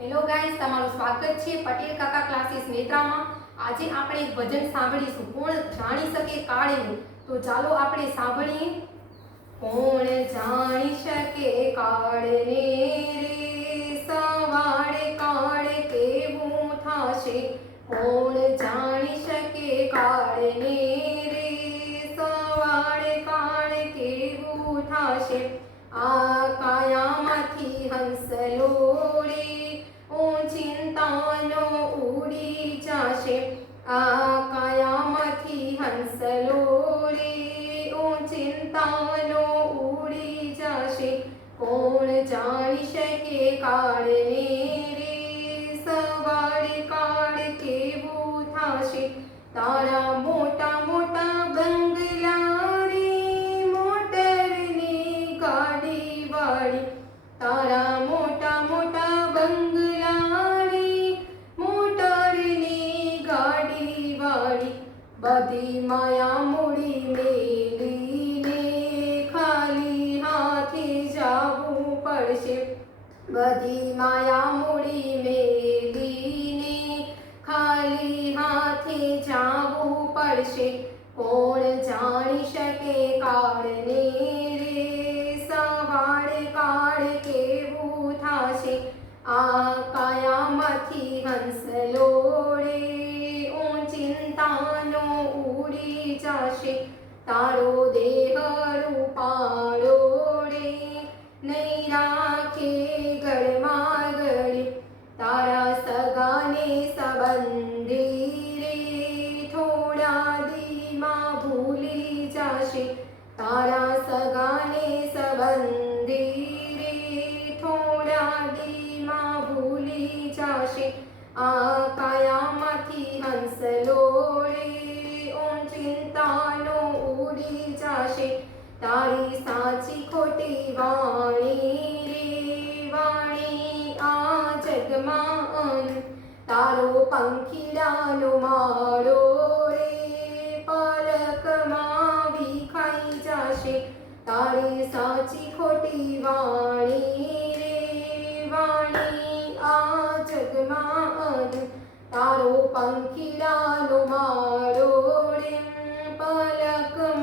Hello guys તમારું સ્વાગત છે પટેલ કાકા ક્લાસીસ નેત્રામાં. આજે આપણે એક ભજન સાંભળીશું. કોણ જાણી શકે કાળીનું? તો ચાલો આપણે સાંભળીએ. કોણ જાણી શકે કાળને રે? સવારે કાળ કેવું થાશે? કોણ જાણી શકે કાળને રે? સવારે કાળ કેવું થાશે? આ કાયામાંથી હંસલો આ કાયામાંથી હંસલો રે ઓ ચિંતાનો ઉડી જાશે કોણ જાણી શકે કાળને રે સવારે કાળ કેવું થાશે તારા મોટા મોટા બંગલા રે મોટરની ગાડી વાળી તારા બધી માયા મૂડી મેલીને ખાલી હાથે જાવું પડશે. બધી માયા મૂડી મેલીને ખાલી હાથે જાવું પડશે. કોણ જાણી શકે કાળને રે? સવાળ કાળ કેવું થાશે? આ કાયામાંથી હંસલો ઉડી જાશે તારો દેહ રૂપાળો રે નહીં રાખે ગળમાં ગળે તારા સગાને સંબંધી રે થોડા દીમાં ભૂલી જાશે તારા સગાને સંબંધી રે થોડા દીમાં ભૂલી તારી સાચી ખોટી વાણી રે વાણી આ જગમાં તારો પંખીડાનો માળો રે પલકમાં વિખાઈ જાશે. તારી સાચી ખોટી વાણી રે વાણી આ જગમાં તારો પંખીડાનો માળો રે પલકમાં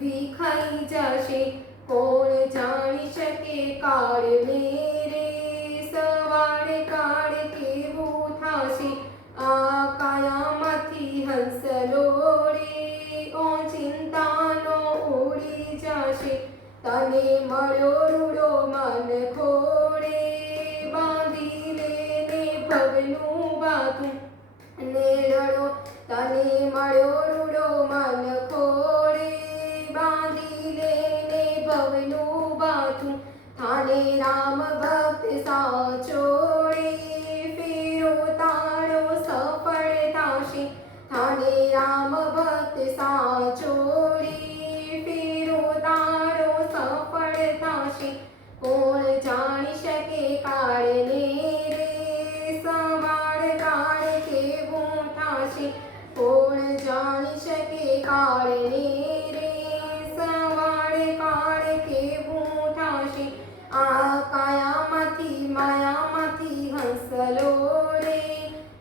વિખાઈ જશે. કોણ જાણી શકે કાળને રે સવારે કાળ કેવું થશે? આ કાયામાંથી હંસલો રે ઓ ચિંતાનો ઉડી જશે. તને મળ્યો રૂડો મન ખોડે. બાંધી લેને ભવનું બાતું લડો તને મળ્યો રૂડો થાને રામ ભક્ત સાચો રે ફેરો તારો સફળ થાશે. થાને, રામ ભક્ત સાચો રે ફેરો તારો સફળ થાશે. કોણ જાણી શકે કાળને રે સવાર કાળ કેવું થાશે? કોણ જાણી શકે કાળને હંસલો રે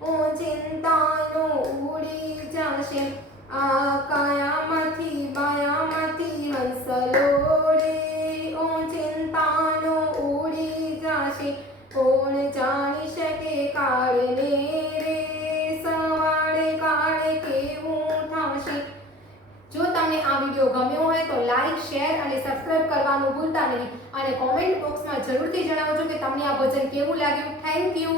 ઓ ચિંતાનો ઉડી જશે આ કાયામાંથી માયામાંથી હંસલો રે ચિંતાનો ઉડી જશે કોણ જાણી શકે કાળને રે સવારે કાળે કેવું થશે જો તમને આ વીડિયો ગમ્યો હોય તો લાઈક, શેર અને સબસ્ક્રાઇબ કરવાનું ભૂલતા નહીં. અને કોમેન્ટ બોક્સમાં જરૂરથી જણાવજો કે તમને આ ભજન કેવું લાગ્યું. Thank you